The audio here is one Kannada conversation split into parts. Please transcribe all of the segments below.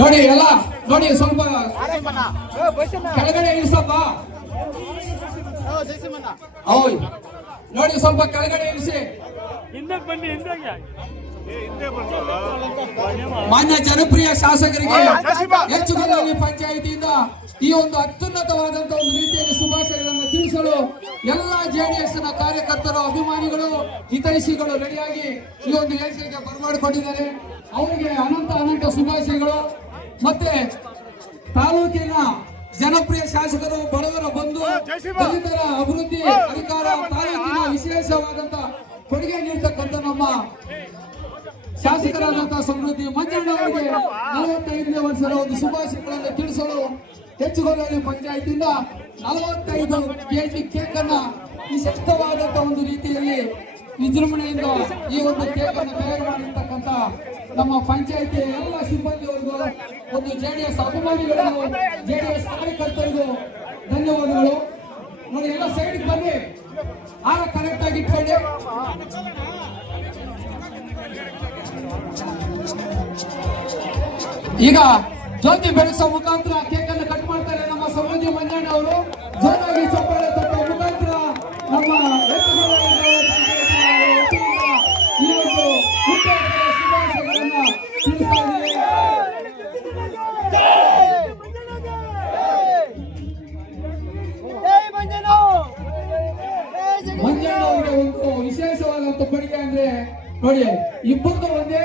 ನೋಡಿ ಎಲ್ಲ ನೋಡಿ, ಸ್ವಲ್ಪ ಕೆಳಗಡೆ ಇಳಿಸಪ್ಪ. ಹೌದು ನೋಡಿ, ಸ್ವಲ್ಪ ಕೆಳಗಡೆ ಇಳಿಸಿ. ಮಾನ್ಯ ಜನಪ್ರಿಯ ಶಾಸಕರಿಗೆ ಹೆಚ್ಚುಗಲ್ಲಿ ಪಂಚಾಯಿತಿಯಿಂದ ಈ ಒಂದು ಅತ್ಯುನ್ನತವಾದಂತಹ ಒಂದು ರೀತಿಯಲ್ಲಿ ಶುಭಾಶಯಗಳನ್ನು ತಿಳಿಸಲು ಎಲ್ಲ ಜೆಡಿಎಸ್ ನ ಕಾರ್ಯಕರ್ತರು, ಅಭಿಮಾನಿಗಳು, ಹಿತೈಷಿಗಳು ರೆಡಿಯಾಗಿ ಈ ಒಂದು ವೇದಿಕೆಗೆ ಬರಮಾಡಿಕೊಂಡಿದ್ದಾರೆ. ಅವರಿಗೆ ಅನಂತ ಅನಂತ ಶುಭಾಶಯಗಳು. ಮತ್ತೆ ತಾಲೂಕಿನ ಜನಪ್ರಿಯ ಶಾಸಕರು, ಬಡವರ ಬಂಧು, ದಲಿತರ ಅಭಿವೃದ್ಧಿ ಅಧಿಕಾರ, ತಾಲೂಕಿನ ವಿಶೇಷವಾದಂತ ಕೊಡುಗೆ ನೀಡತಕ್ಕಂಥ ನಮ್ಮ ಶಾಸಕರಾದಂತಹ ಸಮೃದ್ಧಿ ಮಂಜಣ್ಣ ಅವರಿಗೆ 45ನೇ ವರ್ಷದ ಒಂದು ಶುಭಾಶಯಗಳನ್ನು ತಿಳಿಸಲು ಹೆಚ್ಚುಗೊಳ್ಳಿ ಪಂಚಾಯತಿಯಿಂದ 45 kg ಕೇಕ್ ಅನ್ನ ವಿಶಿಷ್ಟವಾದಂತಹ ಒಂದು ರೀತಿಯಲ್ಲಿ ವಿಜೃಂಭಣೆಯಿಂದ ಈ ಒಂದು ಕೇಕ್ ಅನ್ನು ತಯಾರು ಮಾಡಿರ್ತಕ್ಕಂಥ ನಮ್ಮ ಪಂಚಾಯತಿ ಎಲ್ಲ ಸಿಬ್ಬಂದಿವರೆಗೂ, ಒಂದು ಜೆಡಿಎಸ್ ಅಭಿಮಾನಿಗಳಿಗೂ, ಜೆಡಿಎಸ್ ಕಾರ್ಯಕರ್ತರಿಗೂ ಧನ್ಯವಾದಗಳು. ನೋಡಿ, ಎಲ್ಲ ಸೈಡ್ಗೆ ಬನ್ನಿ, ಆಗ ಕರೆಕ್ಟ್ ಆಗಿ ಇಟ್ಕೊಳ್ಳಿ. ಈಗ ಜ್ಯೋತಿ ಬೆಳೆಸೋ ಮುಖಾಂತರ ಕೇಕ್ ಅನ್ನು ಕಟ್ ಮಾಡ್ತಾರೆ ನಮ್ಮ ಸಮೃದ್ಧಿ ಮಂಜಣ್ಣ ಅವರು. ಜೋರಾಗಿ ಚಪ್ಪಾಳೆ ತಟ್ಟುವ ಮುಖಾಂತರ ನಮ್ಮ ಈ ಒಂದು ಶುಭಾಶಯಗಳನ್ನ ತಿಳಿಸ್ತಾ ಇದ್ದೀವಿ. ಮಂಜಣ್ಣ ಅವರಿಗೆ ಒಂದು ವಿಶೇಷವಾದಂತ ಕೊಡುಗೆ ಅಂದ್ರೆ ನೋಡಿ, ಇಬ್ಬರದು ಒಂದೇ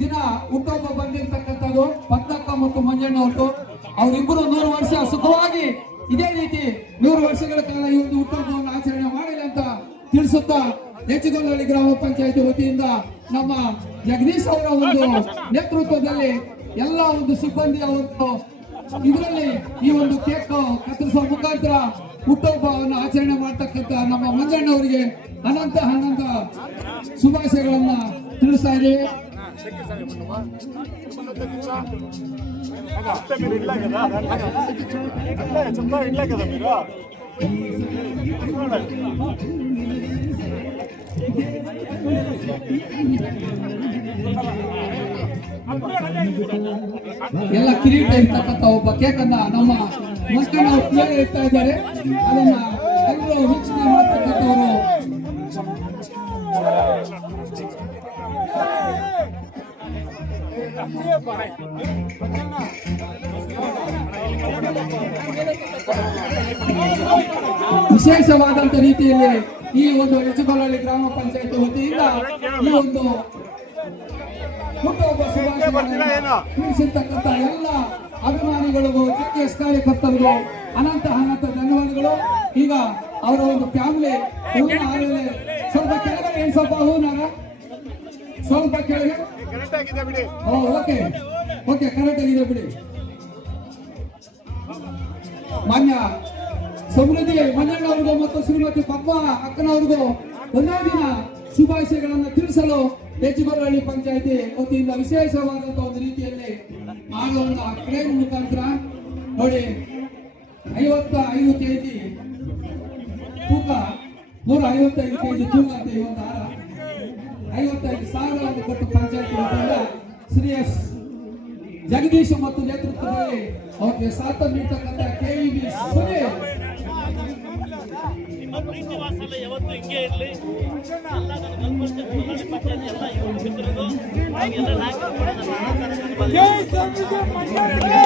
ದಿನ ಹುಟ್ಟುಹಬ್ಬ ಬಂದಿರ್ತಕ್ಕಂಥದ್ದು ಪದ್ಮಕ್ಕ ಮತ್ತು ಮಂಜಣ್ಣ ಅವರು. ಅವರಿಬ್ಬರು 100 ವರ್ಷ ಸುಖವಾಗಿ ಇದೇ ರೀತಿ 100 ವರ್ಷಗಳ ಕಾಲ ಈ ಒಂದು ಹುಟ್ಟುಹಬ್ಬವನ್ನು ಆಚರಣೆ ಮಾಡಿಲ್ಲ ಅಂತ ತಿಳಿಸುತ್ತಾ, ಹೆಚ್ಚುಗೊಳ್ಳಿ ಗ್ರಾಮ ಪಂಚಾಯತಿ ವತಿಯಿಂದ ನಮ್ಮ ಜಗದೀಶ್ ಅವರ ಒಂದು ನೇತೃತ್ವದಲ್ಲಿ ಎಲ್ಲ ಒಂದು ಸಿಬ್ಬಂದಿ ಅವತ್ತು ಇದರಲ್ಲಿ ಈ ಒಂದು ಕೇಕ್ ಕತ್ತರಿಸುವ ಮುಖಾಂತರ ಹುಟ್ಟುಹಬ್ಬವನ್ನು ಆಚರಣೆ ಮಾಡ್ತಕ್ಕಂಥ ನಮ್ಮ ಮಂಜಣ್ಣ ಅವರಿಗೆ ಅನಂತ ಅನಂತ ಶುಭಾಶಯಗಳನ್ನ ತಿಳಿಸ್ತಾ ಇದ್ದೀವಿ. ಎಲ್ಲ ಕಿರೀಟ ಇರ್ತಕ್ಕಂಥ ಒಬ್ಬ ಕೇಕ್ ಅನ್ನ ನಮ್ಮ ಮಂಜಣ್ಣ ಅವರು ಇರ್ತಾ ಇದ್ದಾರೆ. ಅದನ್ನ ಎಲ್ಲರೂ ವೀಕ್ಷಣೆ ಮಾಡ್ತಕ್ಕಂಥವರು. ವಿಶೇಷವಾದಂತ ರೀತಿಯಲ್ಲಿ ಈ ಒಂದು ಹೆಚ್ಚುಗೊಳ್ಳಿ ಗ್ರಾಮ ಪಂಚಾಯತ್ ವತಿಯಿಂದ ಈ ಒಂದು ಹುಟ್ಟುಹಬ್ಬ ಶುಭಾಶಯಗಳನ್ನು ತಿಳಿಸಿರ್ತಕ್ಕಂಥ ಎಲ್ಲ ಅಭಿಮಾನಿಗಳಿಗೂ, ಜೆಡಿಎಸ್ ಕಾರ್ಯಕರ್ತರಿಗೂ ಅನಂತ ಅನಂತ ಧನ್ಯವಾದಗಳು. ಈಗ ಅವರ ಒಂದು ಫ್ಯಾಮಿಲಿ ಹೂವಿನ ಆರಲೆ ಸ್ವಲ್ಪ ಕೆಳಗಡೆ ಸ್ವಲ್ಪ ಹೂನಾರ ಸ್ವಲ್ಪ ಕೆಳಗೆ. ಓಕೆ ಓಕೆ, ಕರೆಕ್ಟ್ ಆಗಿದೆ ಬಿಡಿ. ಮಾನ್ಯ ಸಮೃದ್ಧಿ ಮಂಜಣ್ಣ ಅವ್ರಿಗೂ ಮತ್ತು ಶ್ರೀಮತಿ ಪದ್ಮ ಅಕ್ಕನವ್ರಿಗೂ ಒಂದೇ ದಿನ ಶುಭಾಶಯಗಳನ್ನು ತಿಳಿಸಲು ಹೆಚ್ಚುಗೊಳ್ಳಿ ಪಂಚಾಯತಿ ವತಿಯಿಂದ ವಿಶೇಷವಾದಂತಹ ಒಂದು ರೀತಿಯಲ್ಲಿ ಮಾಡುವಂತ ಕ್ರೇನ್ ಮುಖಾಂತರ ನೋಡಿ 55 kg ತೂಕ, 155 kg ತೂಕ ಅಂತ ಈ ಒಂದು ಹಾರ 55,000 ಕೊಟ್ಟು ಪಂಚಾಯತಿ ವತಿಯಿಂದ ಶ್ರೀ ಎಸ್ ಜಗದೀಶ್ ಮತ್ತು ನೇತೃತ್ವದಲ್ಲಿ ಅವರಿಗೆ ಸಾಥ ನೀಡ್ತಕ್ಕಂಥ KEB ಯಾವತ್ತು ಹಿಂಗೆ ಇರಲಿ. ಎಲ್ಲ